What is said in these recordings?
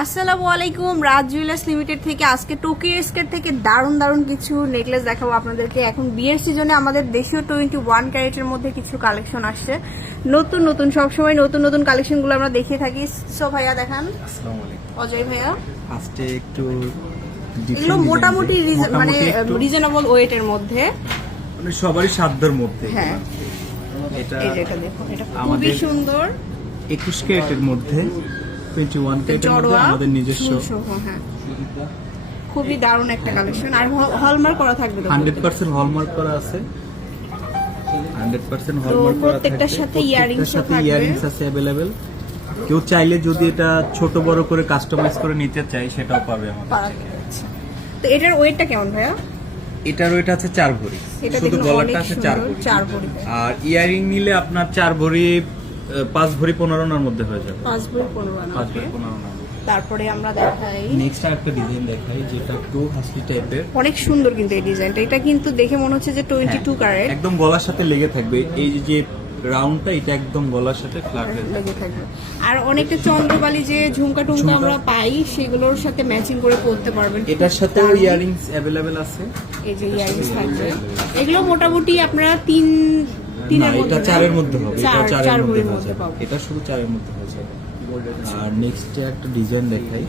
আসসালামু আলাইকুম, রাজ jewellers limited থেকে আজকে টোকিও স্কেট থেকে দারুণ দারুণ কিছু নেকলেস দেখাবো আপনাদেরকে। এখন বিয়ের সিজনে আমাদের দেশীয় 21 ক্যারেটের মধ্যে কিছু কালেকশন আসছে, নতুন নতুন সবসময় নতুন নতুন কালেকশনগুলো আমরা দেখিয়ে থাকি। সো ভাইয়া দেখান। আসসালামু আলাইকুম। অজয় ভাইয়া, ফার্স্টে একটু এগুলো মোটামুটি মানে রিজনেবল ওয়েটের মধ্যে, মানে সবারই সাধ্যের মধ্যে। হ্যাঁ এটা এই যে এটা দেখুন, এটা খুবই আমাদের সুন্দর 21 ক্যারেটের মধ্যে 21 ক্যারেটের মধ্যে আমাদের নিজস্ব হ্যাঁ খুবই দারুণ একটা কালেকশন। আর হলমার্ক করা থাকবে তো 100% হলমার্ক করা আছে। 100% হলমার্ক করা প্রত্যেকটার সাথে ইয়ারিংস থাকবে, ইয়ারিংস আছে अवेलेबल। কেউ চাইলে যদি এটা ছোট বড় করে কাস্টমাইজ করে নিতে চাই সেটাও পাবে আমাদের। আচ্ছা, তো এটার ওয়েটটা কেমন ভাইয়া? এটার ওয়েট আছে 4 ভরি, শুধু গলাটা আছে 4 ভরি। আর ইয়ারিং নিলে আপনার 4 ভরি 5 ভরি 15 আনার মধ্যে হয়ে যাবে। 5 ভরি 15 আনা। 5 ভরি 15 আনা। তারপরে আমরা দেখাই নেক্সট একটা ডিজাইন দেখাই যেটা একটু হাসি টাইপের, অনেক সুন্দর কিন্তু এই ডিজাইনটা। এটা কিন্তু দেখে মনে হচ্ছে যে 22 ক্যারেট, একদম গলার সাথে লেগে থাকবে। এই যে রাউন্ডটা এটা একদম গলার সাথে ফ্ল্যাট লেগে থাকবে। আর অনেকটা চন্দ্রবালি যে ঝুমকা টুমকা আমরা পাই সেগুলোর সাথে ম্যাচিং করে পরতে পারবেন। এটার সাথে ইয়ারিংস अवेलेबल আছে। এই যে ইয়ারিংস থাকবে, এগুলো মোটামুটি আপনারা 3 এর মধ্যে, 4 এর মধ্যে হবে। এটা 4 এর মধ্যে মধ্যে পাবো। এটা শুধু 4 এর মধ্যে হয়ে যাবে। আর নেক্সট একটা ডিজাইন দেখাই,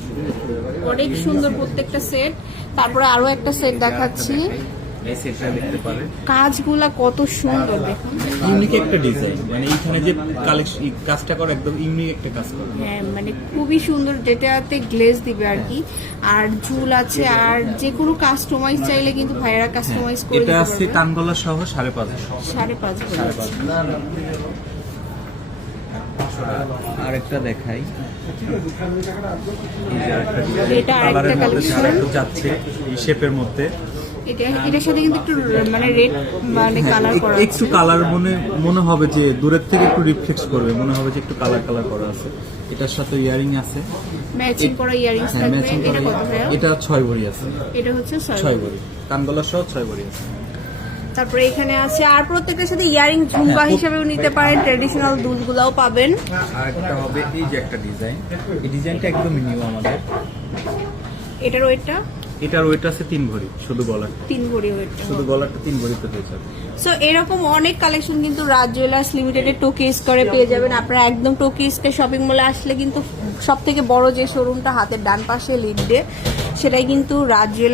অনেক সুন্দর প্রত্যেকটা সেট। তারপরে আরো একটা সেট দেখাচ্ছি, এই সেটটা দেখতে পারেন। কাজগুলা কত সুন্দর দেখুন, ইউনিক একটা ডিজাইন, মানে এইখানে যে কালেকশন কাজটা করে একদম ইউনিক একটা কাজ করে। হ্যাঁ মানে খুবই সুন্দর, যেটাতে গ্লেজ দিবে আর কি। আর ঝুল আছে, আর যে কোনো কাস্টমাইজ চাইলে কিন্তু ভাইয়েরা কাস্টমাইজ করে দিতে এটা আছে পারবে। কানগলা সহ 5.5। 5.5 আরেকটা দেখাই, এটা আরেকটা কালেকশন, একটু যাচ্ছে এই শেপের মধ্যে। এটার সাথে কিন্তু একটু মানে রেড মানে কালার করা আছে। একটু কালার মনে হবে যে দূরের থেকে একটু রিফ্লেক্ট করবে, মনে হবে যে একটু কালার করা আছে। এটার সাথে ইয়ারিং আছে, ম্যাচিং করা ইয়ারিংস হ্যাঁ থাকবে। ম্যাচিং এটা করা। কত ভাইয়া? এটা 6 ভরি আছে। এটা হচ্ছে 6 ভরি কানগলা সহ 6 ভরি আছে। তারপরে এখানে আছে, আর প্রত্যেকটার সাথে ইয়ারিং ঝুমকা হিসেবেও নিতে পারেন, ট্র্যাডিশনাল দুলগুলাও পাবেন। আর একটা হবে এই যে একটা ডিজাইন, এই ডিজাইনটা একদম নিউ আমাদের। এটার ওয়েটটা, এটার ওয়েট আছে 3 ভরি, শুধু গলার 3 ভরি ওয়েটটা। শুধু গলাটা 3 ভরিতে হয়ে যাবে। সো এরকম অনেক কালেকশন কিন্তু রাজ জুয়েলার্স লিমিটেডের টোকিও স্কোয়ারে পেয়ে যাবেন আপনারা। একদম টোকিও স্কোয়ার শপিং মলে আসলে কিন্তু সব থেকে বড় যে শোরুমটা হাতের ডান পাশে লিড দিয়ে, সেটাই কিন্তু রাজ জুয়েলার্স।